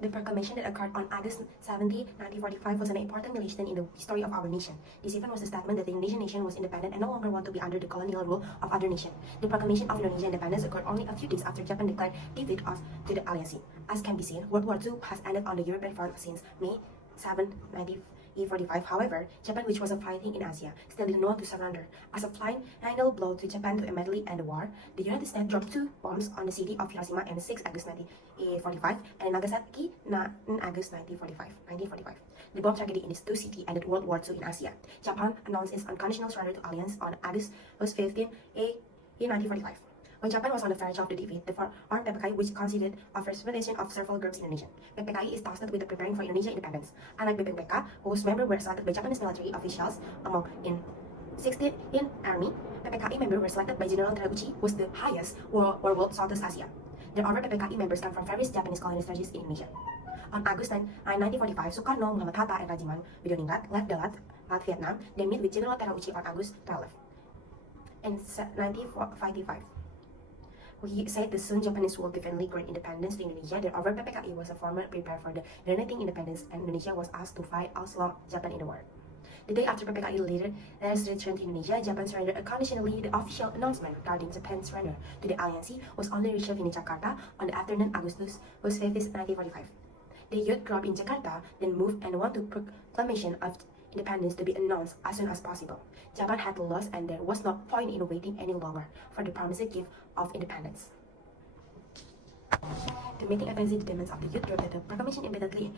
The proclamation that occurred on August 17, 1945 was an important milestone in the history of our nation. This event was a statement that the Indonesian nation was independent and no longer want to be under the colonial rule of other nations. The proclamation of Indonesian independence occurred only a few days after Japan declared defeat to the Alliance. As can be seen, World War II has ended on the European front since May 7, 1945. However, Japan, which was fighting in Asia, still didn't want to surrender. As a final blow to Japan to immediately end the war, the United States dropped 2 bombs on the city of Hiroshima on 6 August 1945 and Nagasaki on August 1945. The bomb tragedy in these two cities ended World War II in Asia. Japan announced its unconditional surrender to Alliance on August 15, 1945. When Japan was on the verge of the defeat, the armed PPKI, which consisted of representation of several groups in Indonesia. PPKI is tasked with preparing for Indonesia independence. Unlike BPUPK, whose members were selected by Japanese military officials among in 16th in Army, PPKI members were selected by General Terauchi, who was the highest warlord Southeast Asia. The other PPKI members come from various Japanese colony strategies in Indonesia. On August 9, 1945, Sukarno, Muhammad Hatta, and Rajiman Widodingrat left Dalat, Vietnam. They meet with General Terauchi on August 12. In 1955, he said the soon Japanese would definitively grant independence to Indonesia. The other PPKI was a former prepared for the uniting independence, and Indonesia was asked to fight alongside Japan in the war. The day after PPKI leaders returned to Indonesia, Japan surrendered unconditionally. The official announcement regarding Japan's surrender to the Alliance was only received in Jakarta on the afternoon August 15, 1945. The youth group in Jakarta then moved and wanted proclamation of independence to be announced as soon as possible. Japan had lost, and there was no point in waiting any longer for the promised gift of independence. The meeting advanced the demands of the youth group that the proclamation immediately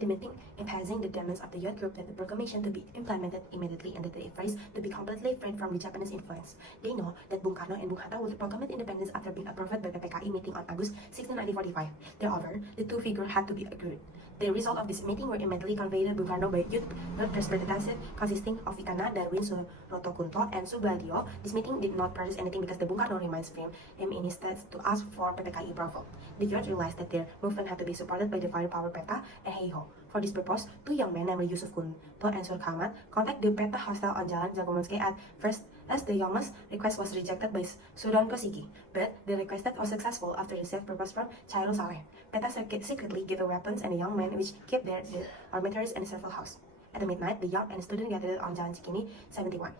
the demands of the youth group that the proclamation to be implemented immediately and that the phrase to be completely freed from the Japanese influence. They know that Bung Karno and Bung Hatta would proclaim independence after being approved by the PPKI meeting on August 16, 1945. Moreover, the two figures had to be agreed. The result of this meeting were immediately conveyed to Bung Karno by youth representatives consisting of Ikana, Darwin, Surotokunto, and Subagio. This meeting did not produce anything because the Bung Karno remains firm in his stead to ask for PPKI approval. The youth realized that their movement had to be supported by the firepower PETA and Heiho. For this purpose, two young men, namely Yusuf Kunto and Surkamat, contacted the PETA hostel on Jalan Jagomonski at first, as the youngest request was rejected by Sudan Kosiki, but the request was successful after received proposal from Chairul Saleh. PETA secretly gave the weapons and the young men, which kept their armatures and several house. At midnight, the young and student gathered on Jalan Cikini 71.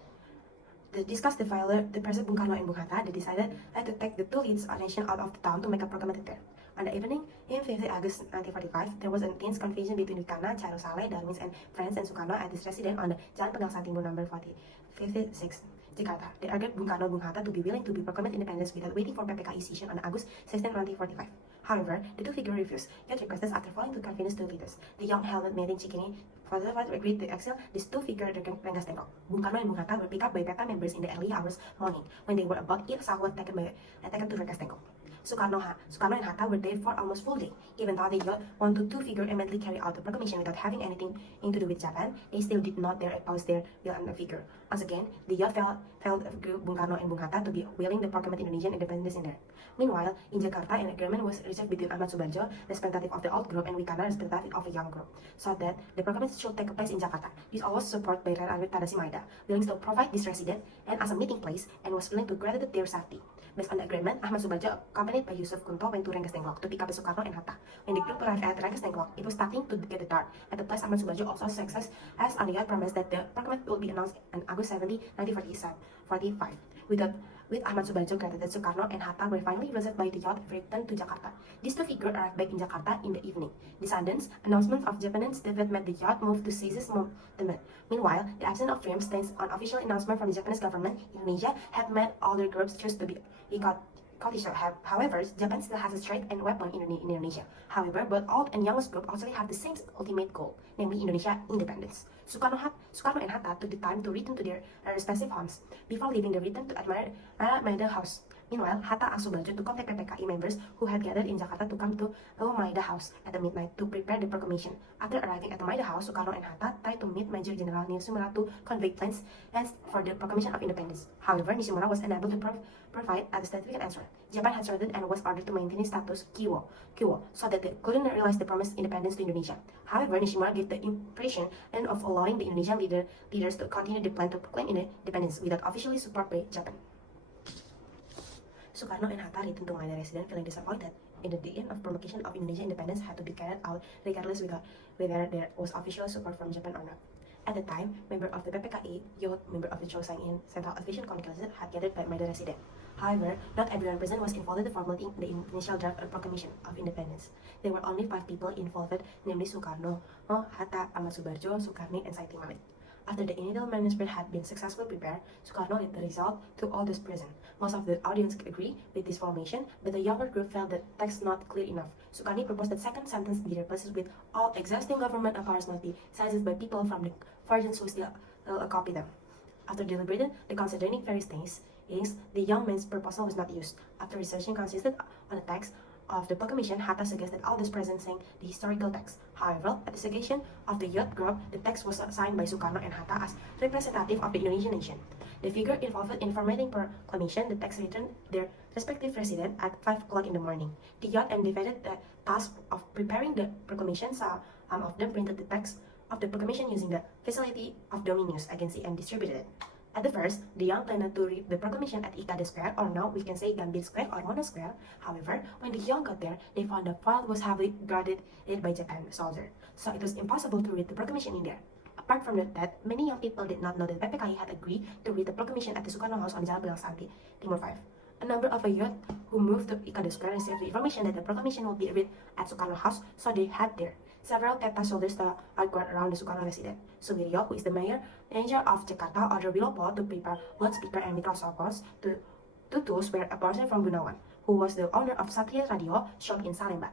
To discuss the failure, the President Bung Karno and Bung Hatta, they decided to take the two leads nation out of the town to make a proclamation there. On the evening, in 15 August 1945, there was an intense confusion between Ikana, Chairul Saleh, Darwin, and friends and Sukarno at his residence on the Jalan Pegangsaan Timur number 56, Jakarta. They urged Bung Karno and Bung Hatta to be willing to be proclaimed independence without waiting for PPKI session on August 16, 1945. However, the two figures refused, yet requested after falling to convince two leaders. The young held meeting Cikini further agreed to exile these two figures to Rengas Dengklok. Bung Karno and Bung Hatta were picked up by PETA members in the early hours morning when they were about 8 hours taken to Rengas Dengklok. Sukarno and Hatta were there for almost full day. Even though they wanted two figures immediately carry out the proclamation without having anything to do with Japan, they still did not dare oppose their will and the figure. Once again, the youth felt Bung Karno and Bung Hatta to be willing to proclaim Indonesian independence in there. Meanwhile, in Jakarta, an agreement was reached between Ahmad Subarjo, representative of the old group, and Wikana, representative of a young group, so that the proclamation should take place in Jakarta. This was supported by Red Army Tadasi Maeda, willing to provide this residence and as a meeting place, and was willing to grant their safety. Based on the agreement, Ahmad Subarjo, accompanied by Yusuf Kunto, went to Rengas Dengklok to pick up Sukarno and Hatta. When the group arrived at Rengas Dengklok, it was starting to get dark. At the place, Ahmad Subarjo also success as on the yacht promised that the proclamation will be announced on August 17, 1945. With Ahmad Subarjo granted that Sukarno and Hatta were finally received by the yacht returned to Jakarta. These two figures arrived back in Jakarta in the evening. The sudden announcement of Japanese defeat made the yacht move to seize movement. Meanwhile, the absence of firm stance on official announcement from the Japanese government, Indonesia had made other groups choose to be However, Japan still has a strength and weapon in Indonesia. However, both old and youngest group also have the same ultimate goal, namely Indonesia independence. Sukarno and Hatta took the time to return to their respective homes. Before leaving, they returned to Maeda House. Meanwhile, Hatta asked Subarjo to contact PPKI members who had gathered in Jakarta to come to Maeda House at the midnight to prepare the proclamation. After arriving at the Maeda House, Sukarno and Hatta tried to meet Major General Nishimura to convey plans for the proclamation of independence. However, Nishimura was unable to provide a certificate answer. Japan had surrendered and was ordered to maintain status quo, so that they couldn't realize the promised independence to Indonesia. However, Nishimura gave the impression of allowing the Indonesian leaders to continue the plan to proclaim independence without officially support by Japan. Sukarno and Hatta returned to Malaya residence feeling disappointed in the end of promulgation of Indonesian independence had to be carried out regardless whether there was official support from Japan or not. At the time, member of the PPKI, youth member of the Chosaing Central Aviation Council had gathered by Malaya resident. However, not everyone present was involved in formulating the initial draft and proclamation of independence. There were only 5 people involved, namely Sukarno, Hatta, Ahmad Subarjo, Sukarni, and Saiti Malik. After the initial manuscript had been successfully prepared, Sukarno read the result to all those present. Most of the audience agreed with this formation, but the younger group felt the text not clear enough. Sukarni proposed that second sentence be replaced with all existing government affairs must be sized by people from the versions who still copy them. After deliberating the considering various things, the young man's proposal was not used. After researching consisted on the text of the proclamation, Hatta suggested all those present saying the historical text. However, at the suggestion of the youth group, the text was signed by Sukarno and Hatta as representative of the Indonesian nation. The figure involved in formatting proclamation, the text returned their respective residence at 5 o'clock in the morning. The youth and divided the task of preparing the proclamation. Some of them printed the text of the proclamation using the facility of Dominus Agency and distributed it. At the first, the young planned to read the proclamation at Ikada Square, or now we can say Gambir Square or Mono Square. However, when the young got there, they found the file was heavily guarded by Japan soldiers, so it was impossible to read the proclamation in there. Apart from that, many young people did not know that PPKI had agreed to read the proclamation at the Sukarno House on Jalan Belang Santi, Timur 5. A number of youth who moved to Ikada Square received the information that the proclamation would be read at Sukarno House, so they had there. Several Teta soldiers are guarded around the Sukarno residence. Sumiryo, who is the manager of Jakarta, ordered Wilopo to prepare loudspeaker and microphones to tools were apportioned from Gunawan, who was the owner of Satria Radio shop in Salemba.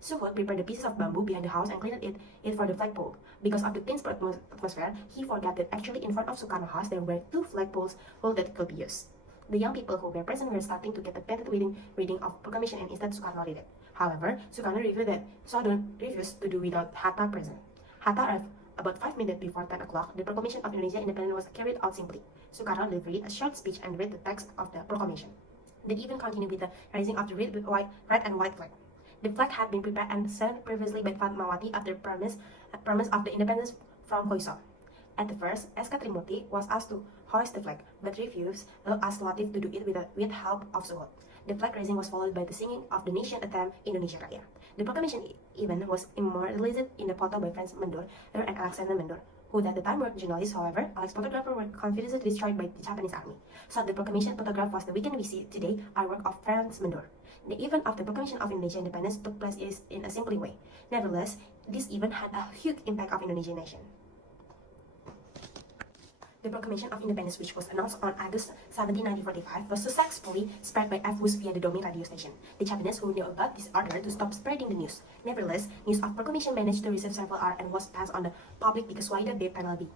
Suhut prepared the pieces of bamboo behind the house and cleaned it for the flagpole. Because of the tense atmosphere, he forgot that actually in front of Sukarno House there were 2 flagpoles that could be used. The young people who were present were starting to get the painted reading of proclamation and instead Sukarno read it. However, Sukarno revealed that Sodon refused to do without Hatta present. Hatta arrived about 5 minutes before 10 o'clock. The proclamation of Indonesia independence was carried out simply. Sukarno delivered a short speech and read the text of the proclamation. They even continued with the raising of the red and white flag. The flag had been prepared and sent previously by Fatmawati after promise of the independence from Khoisan. At the first, SK Trimurti was asked to hoist the flag, but refused, asked Latif to do it with help of Suhut. The flag raising was followed by the singing of the nation anthem Indonesia Raya. The proclamation event was immortalized in a photo by Franz Mendur and Alexander Mendur, who at the time were journalists. However, Alex photographers were confidently destroyed by the Japanese army. So the proclamation photograph was the weekend we see today, artwork of Franz Mendur. The event of the proclamation of Indonesian independence took place in a simple way. Nevertheless, this event had a huge impact on Indonesian nation. The Proclamation of Independence, which was announced on August 17, 1945, was successfully spread by F. Wus via the Domi radio station. The Japanese who knew about this order to stop spreading the news. Nevertheless, news of proclamation managed to receive several hours and was passed on the public because wider the penalty.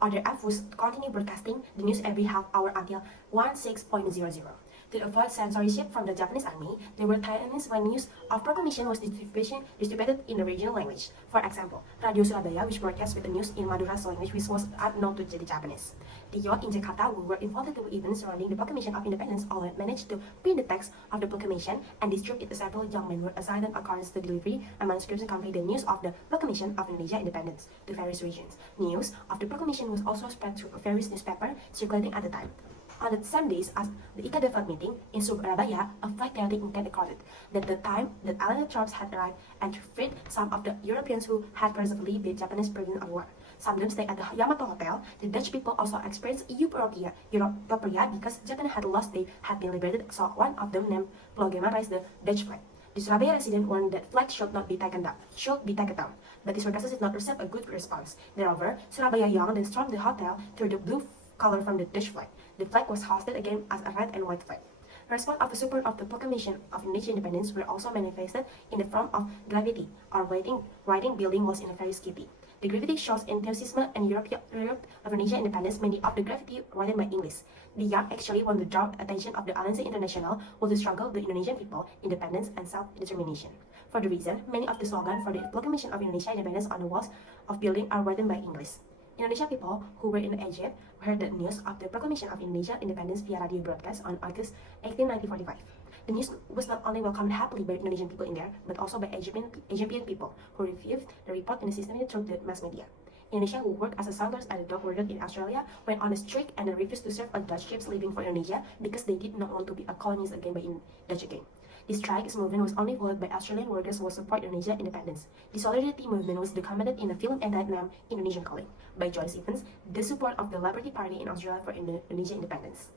Order F. Wus continued broadcasting the news every half hour until 16.00. To avoid censorship from the Japanese army, there were times when news of proclamation was distributed in the regional language. For example, Radio Surabaya, which broadcast with the news in Madura's language, which was unknown to the Japanese. The youth in Jakarta who were involved in the events surrounding the Proclamation of Independence all managed to print the text of the proclamation and distribute it to several young men were assigned according to delivery and manuscripts and convey the news of the Proclamation of Indonesia Independence to various regions. News of the proclamation was also spread through various newspapers circulating at the time. On the same days as the Ikada meeting in Surabaya, a flight carrying intent recorded that the time that Allied troops had arrived and freed some of the Europeans who had presently been Japanese prisoners of war. Some of them stayed at the Yamato Hotel. The Dutch people also experienced euphoria because Japan had lost they had been liberated, so one of them named Plogema raised the Dutch flag. The Surabaya resident warned that flag should be taken down, but this request did not receive a good response. Moreover, Surabaya Young then stormed the hotel through the blue color from the Dutch flag. The flag was hoisted again as a red and white flag. The response of the support of the Proclamation of Indonesian Independence were also manifested in the form of graffiti, or writing building walls in various cities. The graffiti shows enthusiasm and Europe of Indonesian independence, many of the graffiti written by English. The young actually want to draw attention of the Alliance International with the struggle of the Indonesian people, independence and self-determination. For the reason, many of the slogans for the Proclamation of Indonesia Independence on the walls of buildings are written by English. Indonesian people who were in Egypt heard the news of the Proclamation of Indonesia Independence via radio broadcast on August 18, 1945. The news was not only welcomed happily by Indonesian people in there, but also by Egyptian people who reviewed the report in the system through the mass media. Indonesian who worked as a sailors and dock workers in Australia went on a strike and refused to serve on Dutch ships leaving for Indonesia because they did not want to be a colonist again by Dutch again. This strike movement was only followed by Australian workers who support Indonesia independence. The solidarity movement was documented in a film entitled Indonesian Calling by Joyce Evans, the support of the Liberty Party in Australia for Indonesia independence.